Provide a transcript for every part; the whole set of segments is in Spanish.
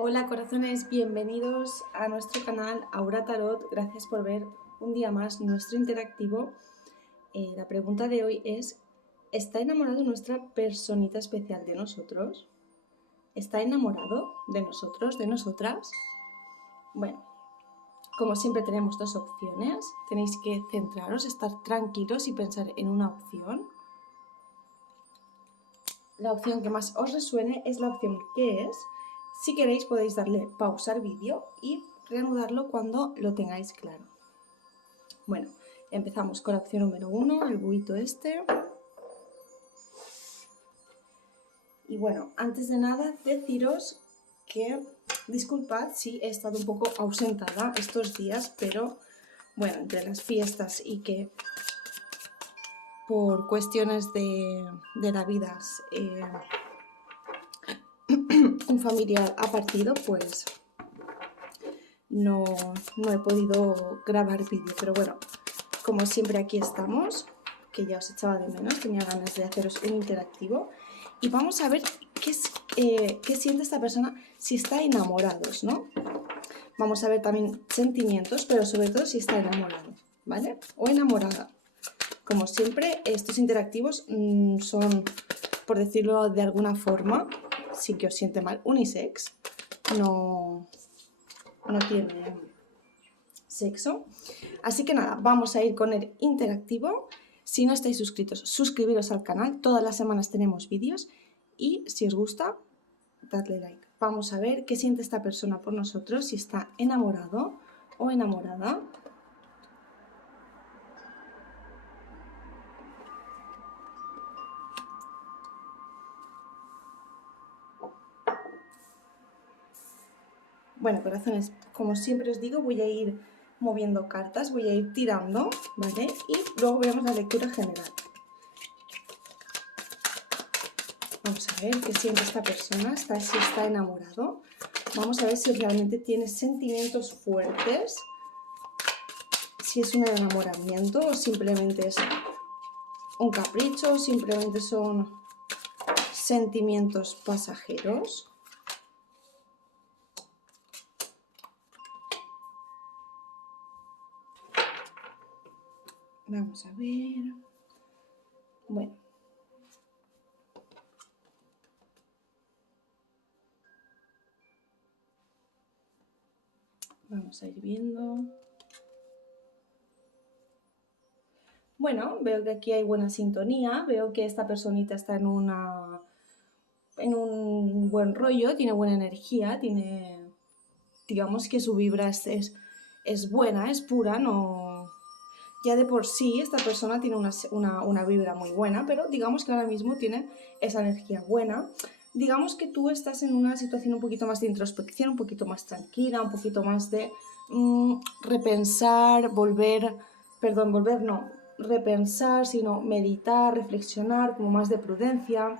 Hola corazones, bienvenidos a nuestro canal Aura Tarot. Gracias por ver un día más nuestro interactivo. La pregunta de hoy es: ¿está enamorado nuestra personita especial de nosotros? ¿Está enamorado de nosotros, de nosotras? Bueno, como siempre tenemos dos opciones. Tenéis que centraros, estar tranquilos y pensar en una opción. La opción que más os resuene es la opción que es. Si queréis podéis darle pausar vídeo y reanudarlo cuando lo tengáis claro. Bueno, empezamos con la opción número 1, el buito este. Y bueno, antes de nada deciros que disculpad si he estado un poco ausentada estos días, pero bueno, entre las fiestas y que por cuestiones de la vida un familiar ha partido, pues no he podido grabar vídeo, pero bueno, como siempre aquí estamos, que ya os echaba de menos, tenía ganas de haceros un interactivo y vamos a ver qué siente esta persona si está enamorados, ¿no? Vamos a ver también sentimientos, pero sobre todo si está enamorado, ¿vale? O enamorada. Como siempre, estos interactivos son, por decirlo de alguna forma, sin que os siente mal, unisex. No tiene sexo. Así que nada, vamos a ir con el interactivo. Si no estáis suscritos, suscribiros al canal. Todas las semanas tenemos vídeos y si os gusta, dadle like. Vamos a ver qué siente esta persona por nosotros, si está enamorado o enamorada. Bueno, corazones, como siempre os digo, voy a ir moviendo cartas, voy a ir tirando, ¿vale? Y luego veamos la lectura general. Vamos a ver qué siente esta persona, si está enamorado. Vamos a ver si realmente tiene sentimientos fuertes, si es un enamoramiento o simplemente es un capricho, o simplemente son sentimientos pasajeros. Vamos a ver. Bueno. Vamos a ir viendo. Bueno, veo que aquí hay buena sintonía, veo que esta personita está en un buen rollo, tiene buena energía, digamos que su vibra es buena, es pura, no... Ya de por sí esta persona tiene una vibra muy buena, pero digamos que ahora mismo tiene esa energía buena. Digamos que tú estás en una situación un poquito más de introspección, un poquito más tranquila, un poquito más de repensar, repensar, sino meditar, reflexionar, como más de prudencia,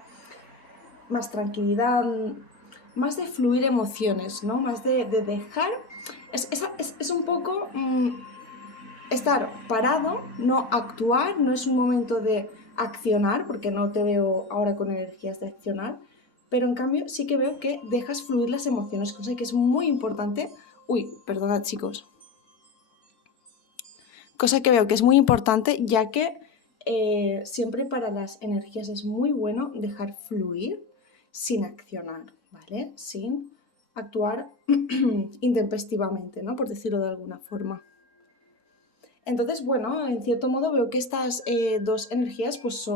más tranquilidad, más de fluir emociones, ¿no? Más de dejar... Es un poco... estar parado, no actuar, no es un momento de accionar, porque no te veo ahora con energías de accionar, pero en cambio sí que veo que dejas fluir las emociones, cosa que es muy importante. Uy, perdonad chicos. Cosa que veo que es muy importante, ya que siempre para las energías es muy bueno dejar fluir sin accionar, ¿vale? Sin actuar intempestivamente, ¿no? Por decirlo de alguna forma. Entonces, bueno, en cierto modo veo que estas dos energías pues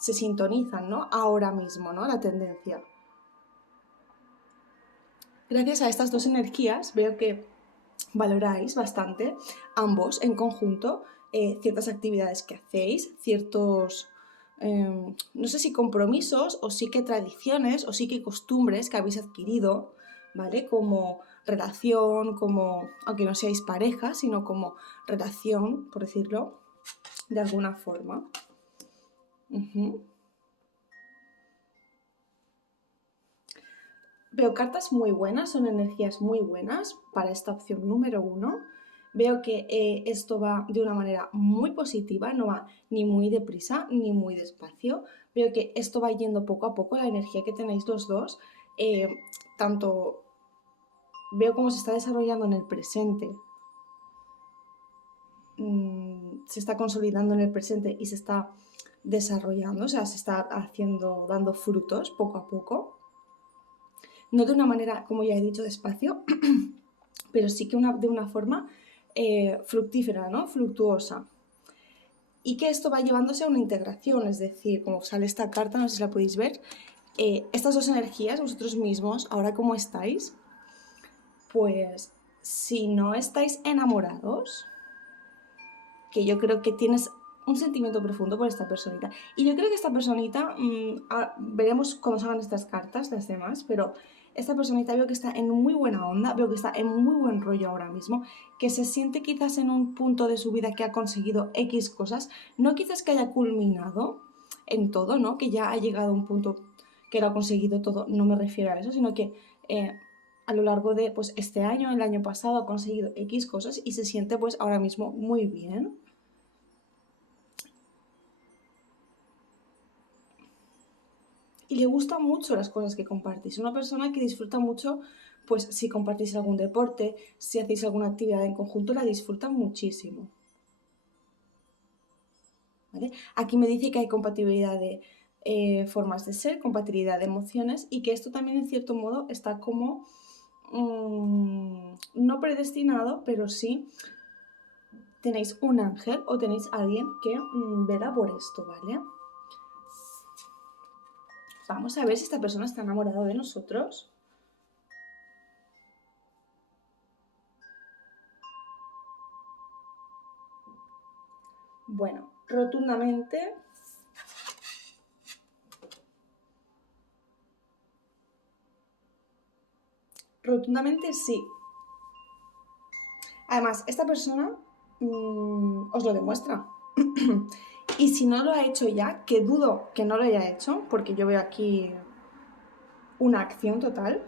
se sintonizan, ¿no? Ahora mismo, ¿no? La tendencia. Gracias a estas dos energías veo que valoráis bastante ambos en conjunto ciertas actividades que hacéis, ciertos, no sé si compromisos o sí que tradiciones o sí que costumbres que habéis adquirido, ¿vale? Como relación, como, aunque no seáis pareja, sino como relación, por decirlo de alguna forma. Veo cartas muy buenas, son energías muy buenas para esta opción número 1. Veo que esto va de una manera muy positiva, no va ni muy deprisa ni muy despacio. Veo que esto va yendo poco a poco, la energía que tenéis los dos, tanto veo cómo se está desarrollando en el presente, se está consolidando en el presente y se está desarrollando, o sea, se está dando frutos poco a poco. No de una manera, como ya he dicho, despacio, pero sí que de una forma fructífera, ¿no? Fructuosa. Y que esto va llevándose a una integración, es decir, como sale esta carta, no sé si la podéis ver, estas dos energías, vosotros mismos, ahora cómo estáis, pues si no estáis enamorados, que yo creo que tienes un sentimiento profundo por esta personita, y yo creo que esta personita, veremos cuando salgan estas cartas, las demás, pero esta personita veo que está en muy buena onda, veo que está en muy buen rollo ahora mismo, que se siente quizás en un punto de su vida que ha conseguido X cosas, no quizás que haya culminado en todo, ¿no? Que ya ha llegado a un punto que lo ha conseguido todo, no me refiero a eso, sino que a lo largo de pues, este año, el año pasado, ha conseguido X cosas y se siente pues ahora mismo muy bien. Y le gustan mucho las cosas que compartís. Una persona que disfruta mucho, pues si compartís algún deporte, si hacéis alguna actividad en conjunto, la disfruta muchísimo. ¿Vale? Aquí me dice que hay compatibilidad de formas de ser, compatibilidad de emociones y que esto también en cierto modo está como no predestinado, pero sí tenéis un ángel o tenéis a alguien que vela por esto, ¿vale? Vamos a ver si esta persona está enamorada de nosotros. Bueno, rotundamente sí. Además, esta persona os lo demuestra. Y si no lo ha hecho ya, que dudo que no lo haya hecho, porque yo veo aquí una acción total,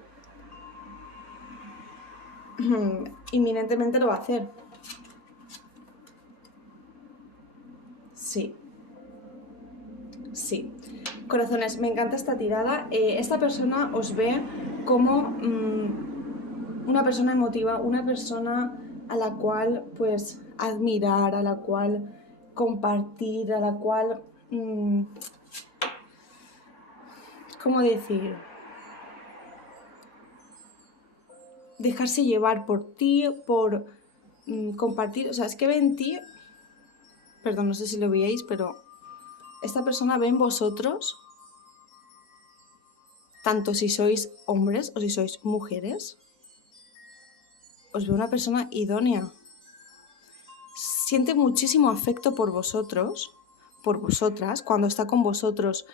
inminentemente lo va a hacer. Sí. Sí. Corazones, me encanta esta tirada. Esta persona os ve como una persona emotiva, una persona a la cual pues admirar, a la cual compartir, a la cual ¿cómo decir? Dejarse llevar por ti, por compartir, o sea, es que ve en ti, perdón, no sé si lo veíais, pero esta persona ve en vosotros, tanto si sois hombres o si sois mujeres, os ve una persona idónea. Siente muchísimo afecto por vosotros, por vosotras, cuando está con vosotros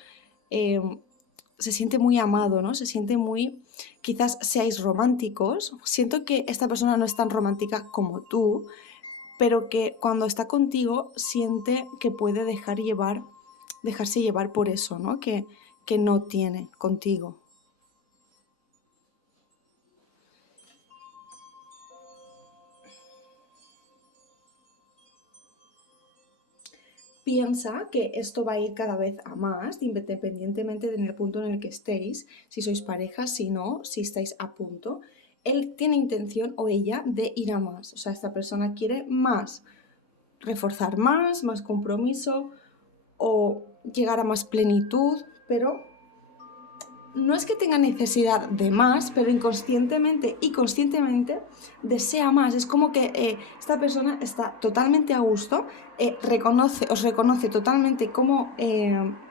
se siente muy amado, ¿no? Se siente muy... Quizás seáis románticos. Siento que esta persona no es tan romántica como tú, pero que cuando está contigo siente que puede dejarse llevar por eso, ¿no? Que no tiene contigo. Piensa que esto va a ir cada vez a más, independientemente del punto en el que estéis, si sois pareja, si no, si estáis a punto. Él tiene intención o ella de ir a más. O sea, esta persona quiere más, reforzar más compromiso o llegar a más plenitud, pero no es que tenga necesidad de más, pero inconscientemente y conscientemente desea más. Es como que esta persona está totalmente a gusto, os reconoce totalmente como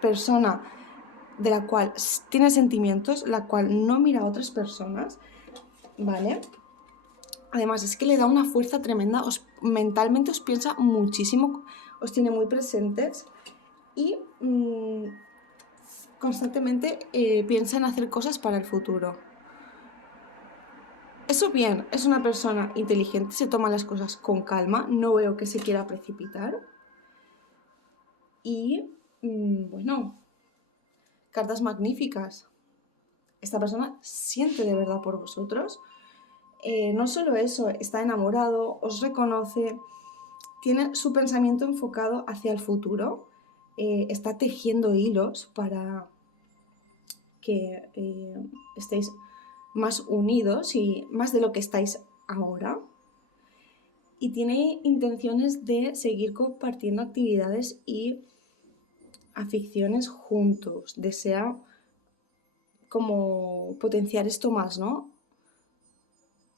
persona de la cual tiene sentimientos, la cual no mira a otras personas, ¿vale? Además, es que le da una fuerza tremenda, mentalmente os piensa muchísimo, os tiene muy presentes y constantemente piensa en hacer cosas para el futuro. Eso bien, es una persona inteligente, se toma las cosas con calma, no veo que se quiera precipitar. Y, bueno, cartas magníficas. Esta persona siente de verdad por vosotros. No solo eso, está enamorado, os reconoce, tiene su pensamiento enfocado hacia el futuro, está tejiendo hilos para que estéis más unidos y más de lo que estáis ahora. Y tiene intenciones de seguir compartiendo actividades y aficiones juntos. Desea como potenciar esto más, ¿no?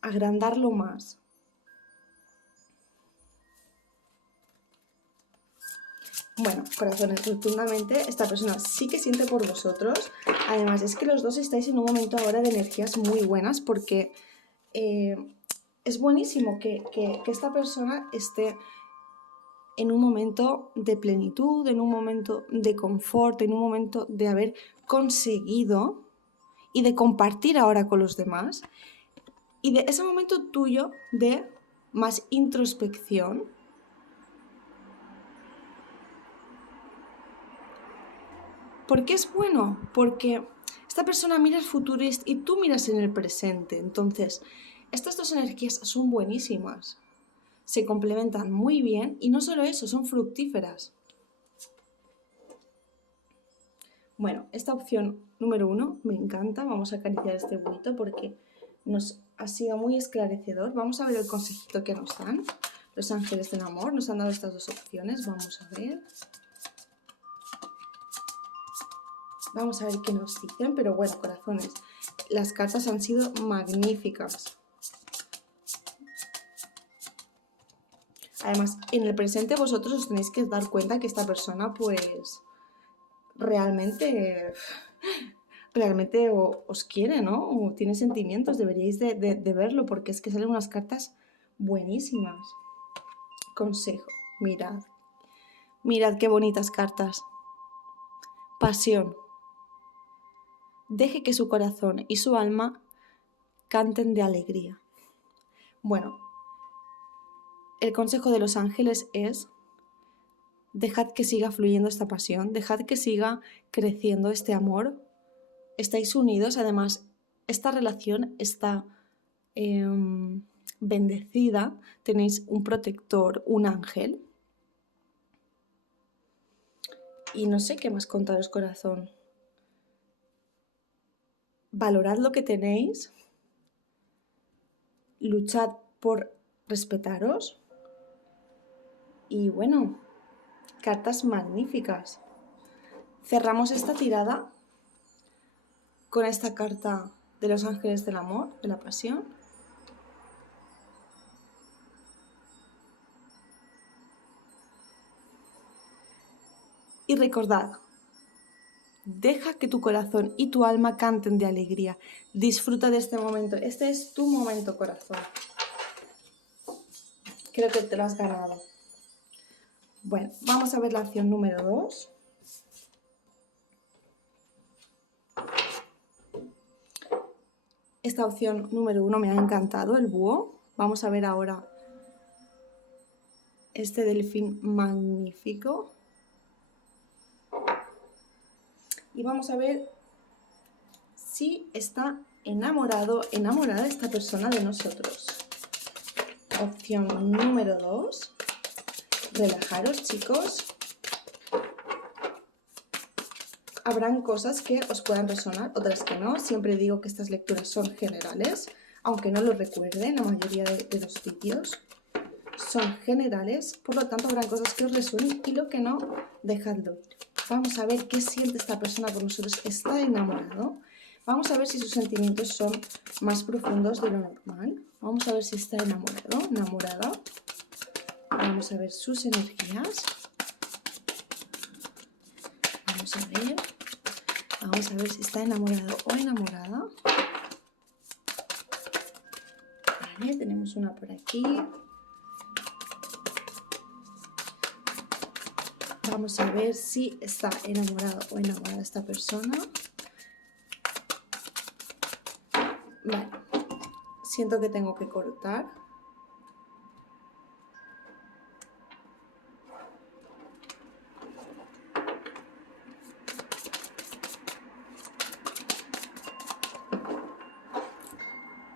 Agrandarlo más. Bueno, corazones, rotundamente esta persona sí que siente por vosotros. Además, es que los dos estáis en un momento ahora de energías muy buenas porque es buenísimo que esta persona esté en un momento de plenitud, en un momento de confort, en un momento de haber conseguido y de compartir ahora con los demás. Y de ese momento tuyo de más introspección. ¿Por qué es bueno? Porque esta persona mira el futuro y tú miras en el presente. Entonces, estas dos energías son buenísimas. Se complementan muy bien y no solo eso, son fructíferas. Bueno, esta opción número 1 me encanta. Vamos a acariciar este bonito porque nos ha sido muy esclarecedor. Vamos a ver el consejito que nos dan. Los ángeles del amor nos han dado estas dos opciones. Vamos a ver. Vamos a ver qué nos dicen, pero bueno, corazones, las cartas han sido magníficas. Además, en el presente vosotros os tenéis que dar cuenta que esta persona, pues, realmente os quiere, ¿no? O tiene sentimientos, deberíais de verlo, porque es que salen unas cartas buenísimas. Consejo, mirad. Mirad qué bonitas cartas. Pasión. Deje que su corazón y su alma canten de alegría. Bueno, el consejo de los ángeles es: dejad que siga fluyendo esta pasión, dejad que siga creciendo este amor. Estáis unidos, además, esta relación está bendecida, tenéis un protector, un ángel. Y no sé qué más contaros, corazón. Valorad lo que tenéis, luchad por respetaros y bueno, cartas magníficas. Cerramos esta tirada con esta carta de los ángeles del amor, de la pasión. Y recordad, deja que tu corazón y tu alma canten de alegría. Disfruta de este momento. Este es tu momento, corazón. Creo que te lo has ganado. Bueno, vamos a ver la opción número 2. Esta opción número 1 me ha encantado, el búho. Vamos a ver ahora este delfín magnífico. Y vamos a ver si está enamorado, enamorada esta persona de nosotros. Opción número 2. Relajaros, chicos. Habrán cosas que os puedan resonar, otras que no. Siempre digo que estas lecturas son generales, aunque no lo recuerden la mayoría de los vídeos. Son generales, por lo tanto habrán cosas que os resuenen y lo que no, dejadlo ir. Vamos a ver qué siente esta persona por nosotros. ¿Está enamorado? Vamos a ver si sus sentimientos son más profundos de lo normal. Vamos a ver si está enamorado, enamorada. Vamos a ver sus energías. Vamos a ver. Vamos a ver si está enamorado o enamorada. Vale, tenemos una por aquí. Vamos a ver si está enamorado o enamorada esta persona. Vale, siento que tengo que cortar.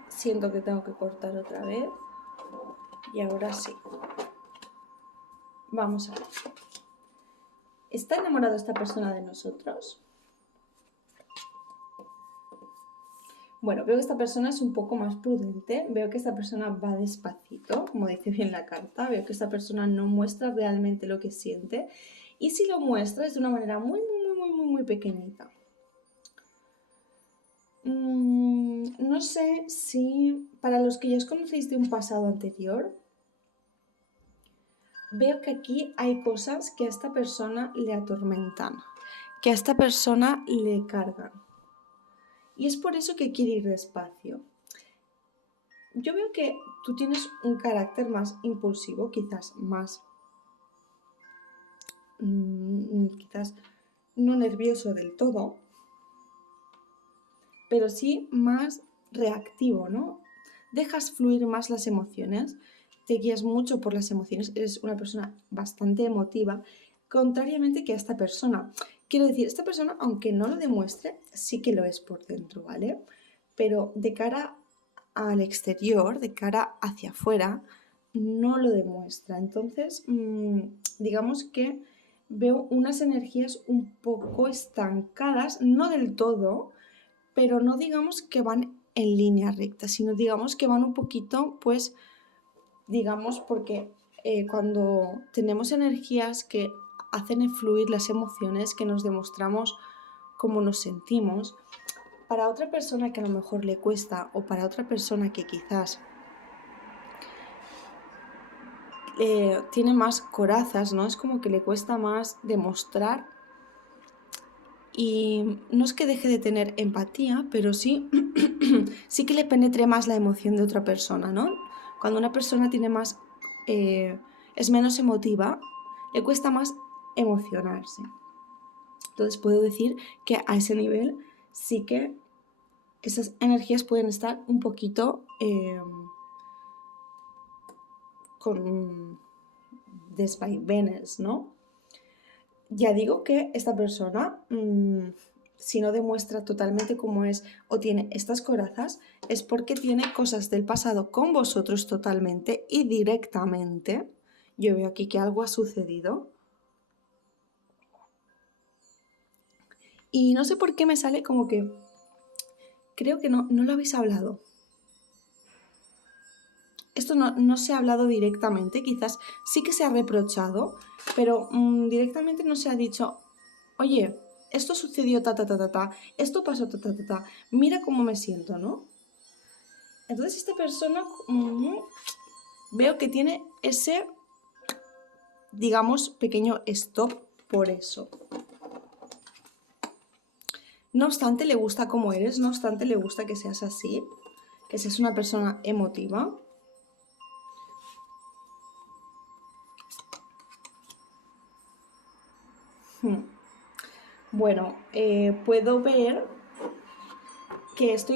Siento que tengo que cortar otra vez. Y ahora sí. Vamos a ver. ¿Está enamorada esta persona de nosotros? Bueno, veo que esta persona es un poco más prudente, veo que esta persona va despacito, como dice bien la carta, veo que esta persona no muestra realmente lo que siente y si lo muestra es de una manera muy pequeñita. No sé si para los que ya os conocéis de un pasado anterior, veo que aquí hay cosas que a esta persona le atormentan, que a esta persona le cargan. Y es por eso que quiere ir despacio. Yo veo que tú tienes un carácter más impulsivo, quizás más, quizás no nervioso del todo, pero sí más reactivo, ¿no? Dejas fluir más las emociones, te guías mucho por las emociones, eres una persona bastante emotiva, contrariamente que a esta persona. Quiero decir, esta persona, aunque no lo demuestre, sí que lo es por dentro, ¿vale? Pero de cara al exterior, de cara hacia afuera, no lo demuestra. Entonces, digamos que veo unas energías un poco estancadas, no del todo, pero no digamos que van en línea recta, sino digamos que van un poquito, pues, digamos, porque cuando tenemos energías que hacen fluir las emociones, que nos demostramos cómo nos sentimos, para otra persona que a lo mejor le cuesta o para otra persona que quizás tiene más corazas, ¿no? Es como que le cuesta más demostrar y no es que deje de tener empatía, pero sí, sí que le penetre más la emoción de otra persona, ¿no? Cuando una persona tiene más, es menos emotiva, le cuesta más emocionarse. Entonces puedo decir que a ese nivel sí que esas energías pueden estar un poquito con desvaivenes, ¿no? Ya digo que esta persona, si no demuestra totalmente cómo es o tiene estas corazas, es porque tiene cosas del pasado con vosotros totalmente y directamente. Yo veo aquí que algo ha sucedido. Y no sé por qué me sale como que creo que no lo habéis hablado. Esto no se ha hablado directamente, quizás sí que se ha reprochado, pero directamente no se ha dicho, oye, esto sucedió esto pasó mira cómo me siento, ¿no? Entonces esta persona veo que tiene ese, digamos, pequeño stop por eso. No obstante, le gusta cómo eres, no obstante, le gusta que seas así, que seas una persona emotiva. Bueno, puedo ver que esto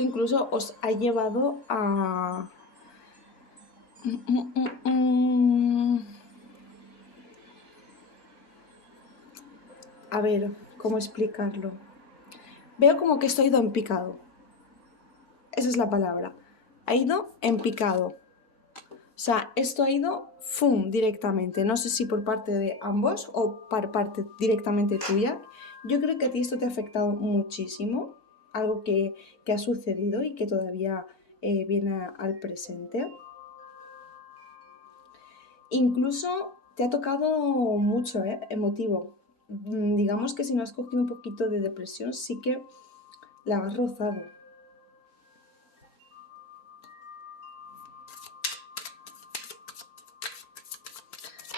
incluso os ha llevado a... A ver, ¿cómo explicarlo? Veo como que esto ha ido en picado. Esa es la palabra. Ha ido en picado. O sea, esto ha ido ¡fum! Directamente. No sé si por parte de ambos o por parte directamente tuya. Yo creo que a ti esto te ha afectado muchísimo. Algo que ha sucedido y que todavía viene al presente. Incluso te ha tocado mucho, emotivo. Digamos que si no has cogido un poquito de depresión, sí que la has rozado.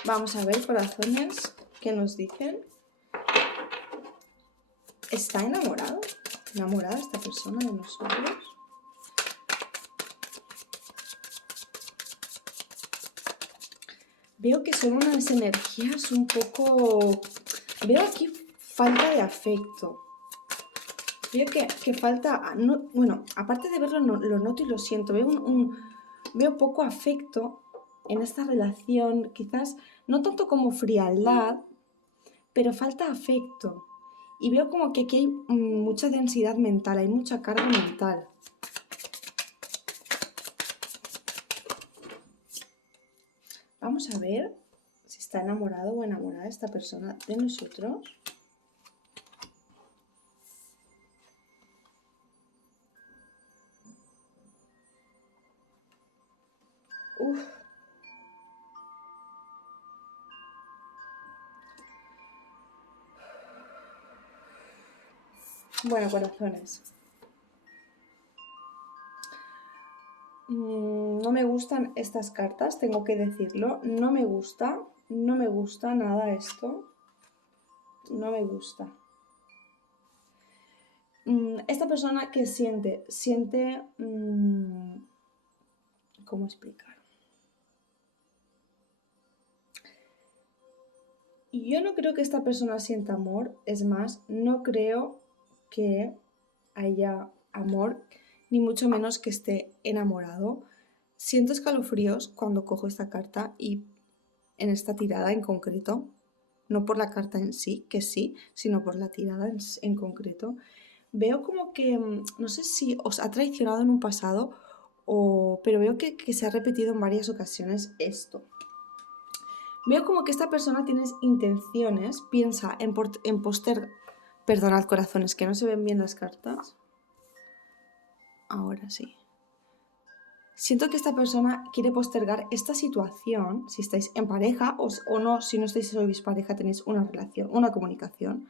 Vamos a ver, corazones, ¿qué nos dicen? ¿Está enamorado? ¿Enamorada esta persona de nosotros? Veo que son unas energías un poco... Veo aquí falta de afecto. Veo que falta... No, bueno, aparte de verlo, lo noto y lo siento. Veo poco afecto en esta relación. Quizás no tanto como frialdad, pero falta afecto. Y veo como que aquí hay mucha densidad mental, hay mucha carga mental. Vamos a ver si está enamorado o enamorada esta persona de nosotros. Uf. Bueno, corazones. No me gustan estas cartas, tengo que decirlo. No me gusta nada esto. No me gusta. Esta persona que siente, ¿cómo explicar? Yo no creo que esta persona sienta amor, es más, no creo que haya amor, ni mucho menos que esté enamorado. Siento escalofríos cuando cojo esta carta y en esta tirada en concreto, no por la carta en sí, que sí, sino por la tirada en concreto. Veo como que, no sé si os ha traicionado en un pasado, pero veo que se ha repetido en varias ocasiones esto. Veo como que esta persona tiene intenciones, piensa en postergar. Perdonad, corazones, que no se ven bien las cartas. Ahora sí. Siento que esta persona quiere postergar esta situación, si estáis en pareja o no, si no estáis sois pareja, tenéis una relación, una comunicación.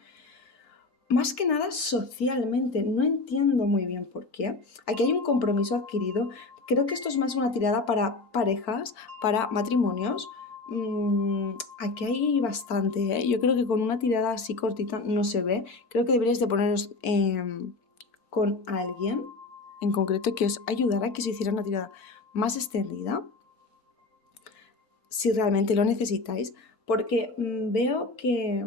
Más que nada socialmente, no entiendo muy bien por qué. Aquí hay un compromiso adquirido. Creo que esto es más una tirada para parejas, para matrimonios. Aquí hay bastante, ¿eh? Yo creo que con una tirada así cortita no se ve. Creo que deberíais de poneros con alguien en concreto que os ayudara a que se hiciera una tirada más extendida, si realmente lo necesitáis, porque veo que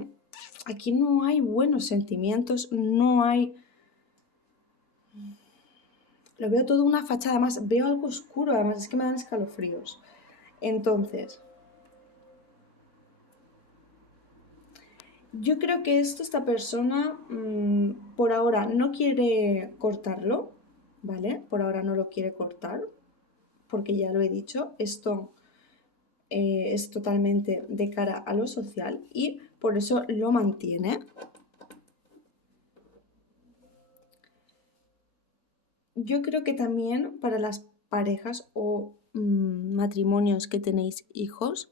aquí no hay buenos sentimientos, no hay... Lo veo todo una fachada, además veo algo oscuro, además es que me dan escalofríos. Entonces, yo creo que esta persona por ahora no quiere cortarlo, ¿vale? Por ahora no lo quiere cortar, porque ya lo he dicho, esto es totalmente de cara a lo social y por eso lo mantiene. Yo creo que también para las parejas o matrimonios que tenéis hijos,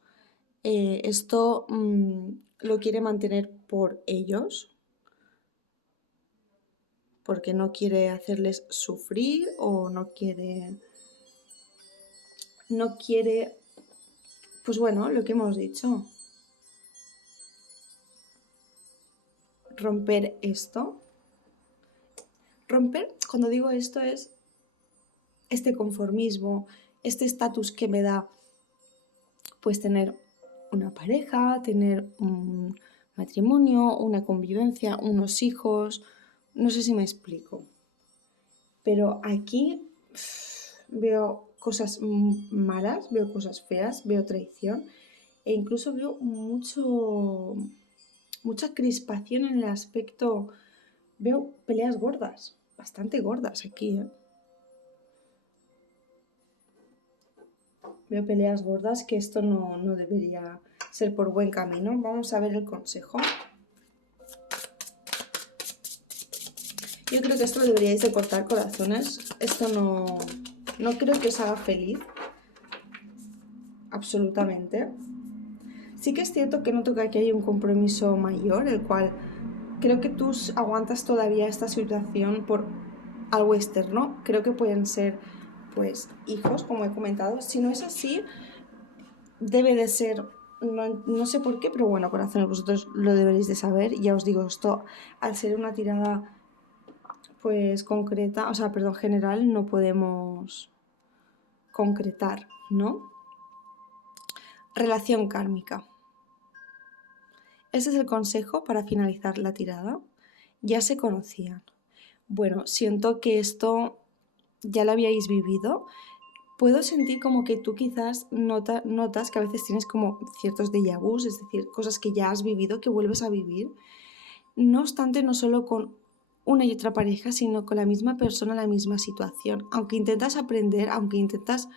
esto lo quiere mantener por ellos, porque no quiere hacerles sufrir o no quiere, pues bueno, lo que hemos dicho, romper esto. Romper, cuando digo esto, es este conformismo, este estatus que me da pues tener una pareja, tener un matrimonio, una convivencia, unos hijos, no sé si me explico. Pero aquí veo cosas malas, veo cosas feas, veo traición e incluso veo mucha crispación en el aspecto, veo peleas gordas, bastante gordas aquí, ¿eh? Veo peleas gordas, que esto no debería ser por buen camino. Vamos a ver el consejo. Yo creo que esto lo deberíais de cortar, corazones. Esto no creo que os haga feliz. Absolutamente. Sí que es cierto que noto que aquí hay un compromiso mayor, el cual creo que tú aguantas todavía esta situación por algo externo. Creo que pueden ser, pues, hijos, como he comentado. Si no es así, debe de ser, no sé por qué, pero bueno, corazones, vosotros lo deberéis de saber. Ya os digo, esto al ser una tirada pues concreta, o sea, perdón, general, no podemos concretar, ¿no? Relación kármica. Ese es el consejo para finalizar la tirada. Ya se conocían. Bueno, siento que esto ya lo habíais vivido. Puedo sentir como que tú quizás notas que a veces tienes como ciertos déjà vus, es decir, cosas que ya has vivido, que vuelves a vivir. No obstante, no solo con una y otra pareja, sino con la misma persona, la misma situación. Aunque intentas aprender, aunque intentas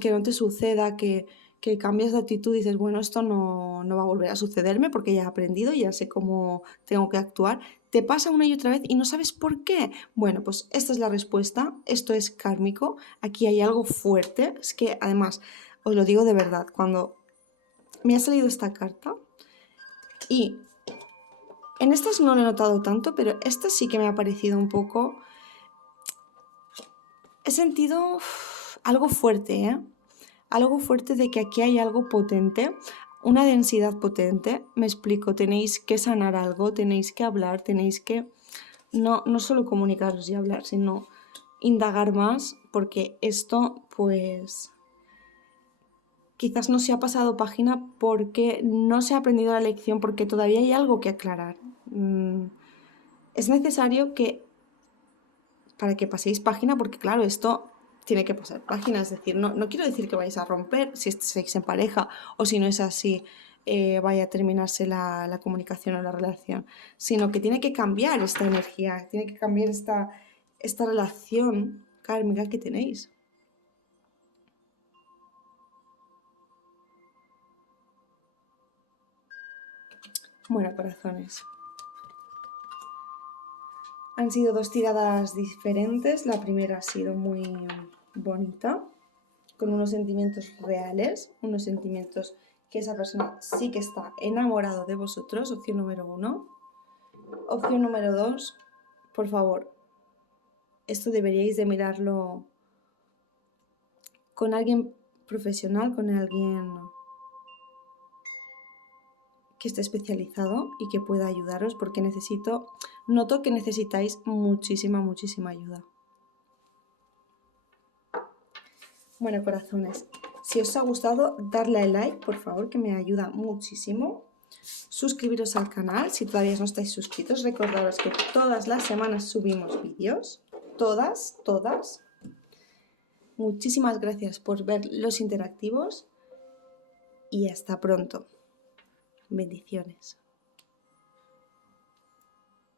que no te suceda, que que cambias de actitud y dices, bueno, esto no va a volver a sucederme porque ya he aprendido, ya sé cómo tengo que actuar. Te pasa una y otra vez y no sabes por qué. Bueno, pues esta es la respuesta, esto es kármico, aquí hay algo fuerte. Es que además, os lo digo de verdad, cuando me ha salido esta carta y en estas no lo he notado tanto, pero esta sí que me ha parecido un poco... He sentido algo fuerte, ¿eh? Algo fuerte de que aquí hay algo potente, una densidad potente. Me explico, tenéis que sanar algo, tenéis que hablar, tenéis que no solo comunicaros y hablar, sino indagar más, porque esto pues quizás no se ha pasado página porque no se ha aprendido la lección, porque todavía hay algo que aclarar. Es necesario que, para que paséis página, porque claro, esto tiene que pasar página, es decir, no quiero decir que vayáis a romper si estáis en pareja o si no es así, vaya a terminarse la comunicación o la relación, sino que tiene que cambiar esta energía, tiene que cambiar esta relación kármica que tenéis. Bueno, corazones. Han sido 2 tiradas diferentes. La primera ha sido muy bonita, con unos sentimientos reales, unos sentimientos que esa persona sí que está enamorado de vosotros, opción número 1. Opción número 2, por favor, esto deberíais de mirarlo con alguien profesional, con alguien que esté especializado y que pueda ayudaros, porque noto que necesitáis muchísima ayuda. Bueno, corazones, si os ha gustado, darle al like, por favor, que me ayuda muchísimo. Suscribiros al canal si todavía no estáis suscritos. Recordaros que todas las semanas subimos vídeos. Todas. Muchísimas gracias por ver los interactivos y hasta pronto. Bendiciones.